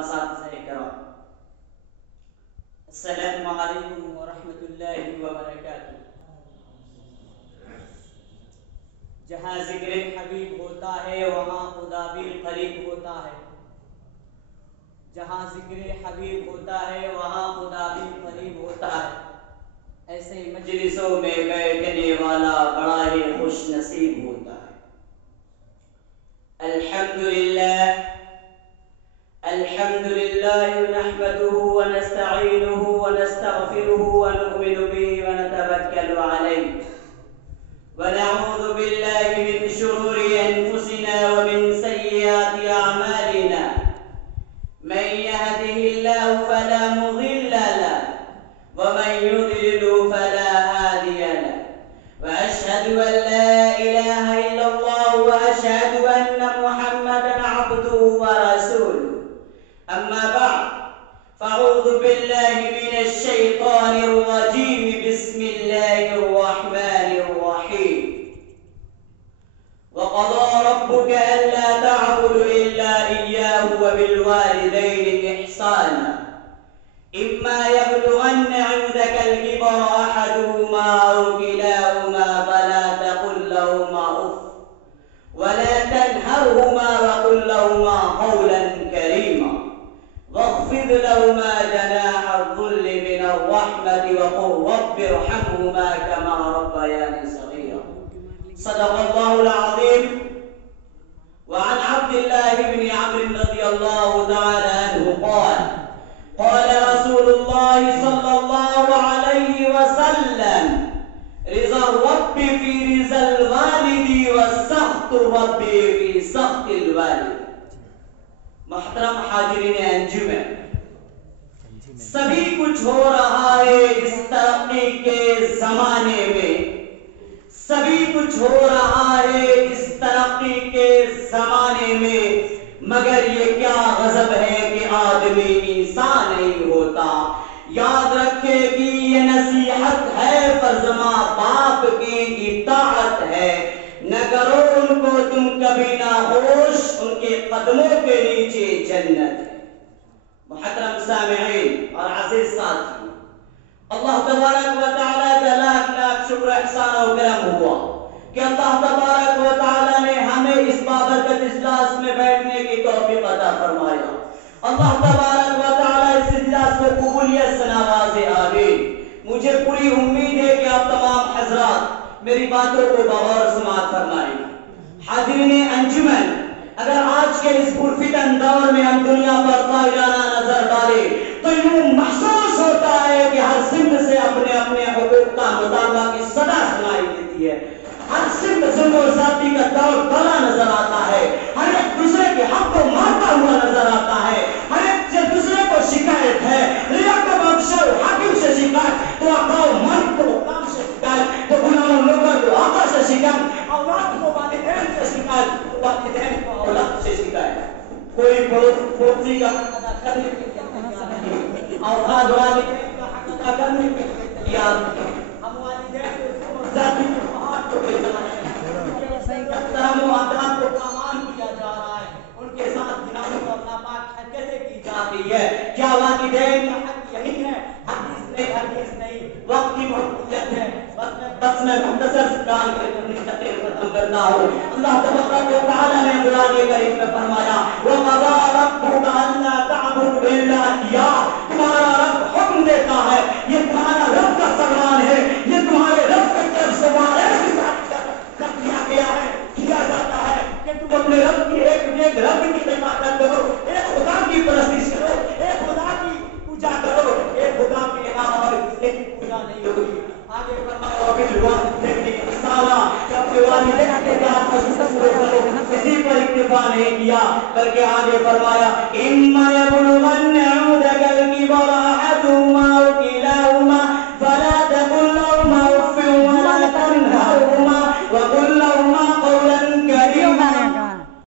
اساتذہ کرام، السلام علیکم ورحمۃ اللہ وبرکاتہ۔ جہاں ذکر حبیب ہوتا ہے وہاں خدا بھی قریب ہوتا ہے، جہاں ذکر حبیب ہوتا ہے وہاں خدا بھی قریب ہوتا ہے۔ ایسے مجلسوں میں بیٹھنے والا بڑا ہی خوش نصیب ہوتا ہے۔ الحمدللہ نحمده ونستعینه ونستغفره ونؤمن به ونتوکل علیہ ونعوذ باللہ من شرور انفسنا ومن سیئات اعمالنا، من يهده الله فلا مضل له ومن يضلل فلا هادي له، واشهد ان لا اله الا الله واشهد ان محمدا عبده ورسوله، اما بعد فاعوذ بالله من الشيطان الرجيم، بسم الله الرحمن الرحيم، وقضى ربك ألا تعبدوا إلا إياه وبالوالدين إحسانا، إما يبلغن عندك الكبر أحدهما أو كلاهما فلا تقل لهما أف ولا تنهرهما وقل لهما قولا كريما، واخفض لهما جناح الذل من الرحمة وقل رب ارحمهما كما ربياني صغيرا، صدق الله العظيم۔ وعن عبد الله بن عمرو رضي الله تعالى عنه قال قال رسول الله صلى الله عليه وسلم رضا الرب في رضا الوالد وسخط الرب في سخط الوالد۔ محترم حاضرین انجمن، سبھی کچھ ہو رہا ہے اس ترقی کے زمانے میں، سبھی کچھ ہو رہا ہے اس ترقی کے زمانے میں، مگر یہ کیا غضب ہے کہ آدمی انسان نہیں ہوتا۔ یاد رکھے کہ یہ نصیحت ہے، فرض ماں باپ کی اطاعت ہے، نہ کرو ان کو تم کبھی نہ ہوش، ان کے قدموں کے نیچے جنت ہے۔ محترم سامعین اور عزیز ساتھی، اللہ تبارک و تعالیٰ کا لاکھ لاکھ شکر احسان و کرم ہوا کہ اللہ تبارک و تعالیٰ نے ہمیں اس بابرکت اجلاس میں بیٹھنے کی توفیق عطا فرمایا۔ اللہ تبارک و تعالیٰ اس اجلاس کو قبولیت سے نوازے، آمین۔ مجھے پوری امید ہے کہ آپ تمام حضرات میری باتوں کو بغور سماعت فرمائیں گے۔ حاضرین انجمن، اگر آج کے اس پرفتن دور میں ہم دنیا پر طاہرانہ نظر ڈالیں تو یوں محسوس ہوتا ہے کہ ہر سمت سے اپنے اپنے حقوق کا مطالبہ کی صدا سنائی دیتی ہے، ہر سمت ظلم و زیادتی کا دور بڑا نظر آتا ہے، ہر ایک دوسرے کے حق کو مارتا ہوا نظر آتا ہے، ہر ایک سے دوسرے کو شکایت ہے، ریاکت بخشو حاکم سے شکایت تو آقاؤ مالک کو حکام سے شکایت تو غلام لوگوں کو آقا سے شکایت، اولاد کو والدین سے شکایت تو والدین کو اولاد سے شکایت، کوئی پڑوسی کا حق ادا کرنے کے لیے اولاد والدین کا حق ادا کرنے کے لیے تیار نہیں، ہم والدین کو ظلم و زیادتی کے پہاڑ کو بے جا رہے ہیں، احترام و آداب کو پامال کیا جا رہا ہے، ان کے ساتھ گناہوں اور ناپاک حرکتیں کی جا رہی ہے۔ کیا والدین کا حق یہی ہے؟ حدیث نہیں، وقت کی محدودیت ہے، بس میں مختصر کام کے اپنی تقریر ختم کرتا ہوں۔ اللہ تبارک و تعالیٰ نے قرآن کریم میں فرمایا وَقَضَىٰ رَبُّكَ أَلَّا تَعْبُدُوا إِلَّا إِيَّاهُ، تمہارا رب حکم دیتا ہے، یہ تمہارا رب کا فرمان ہے، یہ تمہارے رب کی طرف سے وعدہ کر دیا گیا ہے، کیا جاتا ہے کہ تم اپنے رب کی ایک رب کی عبادت کرو، ایک خدا کی پرستش کرو، ایک خدا کی پوجا کرو، ایک خدا کے علاوہ اور کسی کی پوجا نہیں ہوگی۔ آگے فرمایا بالوالدین احسانا، کہ اپنے والدین کے ساتھ حسن سلوک کرو، کسی پر اکتفا نہیں کیا بلکہ آگے فرمایا